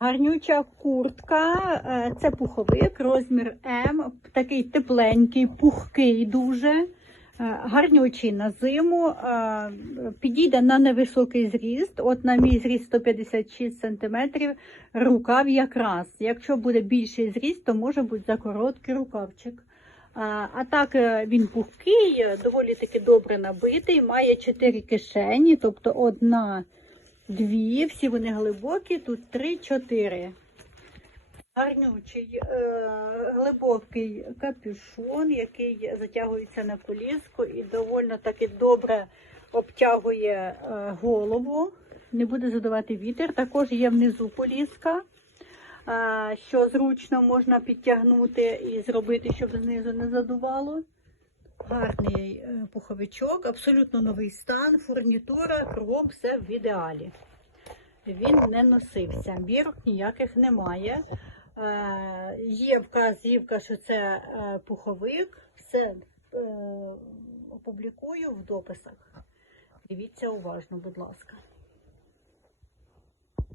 Гарнюча куртка, е, це пуховик, розмір М, такий тепленький, пухкий дуже, е, гарнючий на зиму, е, підійде на невисокий зріст. От на мій зріст 156 см, рукав якраз. Якщо буде більший зріст, то може бути за короткий рукавчик. А так він пухкий, доволі таки добре набитий, має 4 кишені, тобто одна, дві, всі вони глибокі, тут 3-4. Гарнючий е, глибокий капюшон, який затягується на коліску і доволі таки добре обтягує е, голову, не буде задавати вітер. Також є внизу коліска, е, що зручно можна підтягнути і зробити, щоб знизу не задувало. Гарний е, пуховичок, абсолютно новий стан, фурнітура, кругом все в ідеалі. Він не носився, бірок ніяких немає. Е, Є вказівка, що це е, пуховик. Все опублікую в дописах. Дивіться уважно, будь ласка.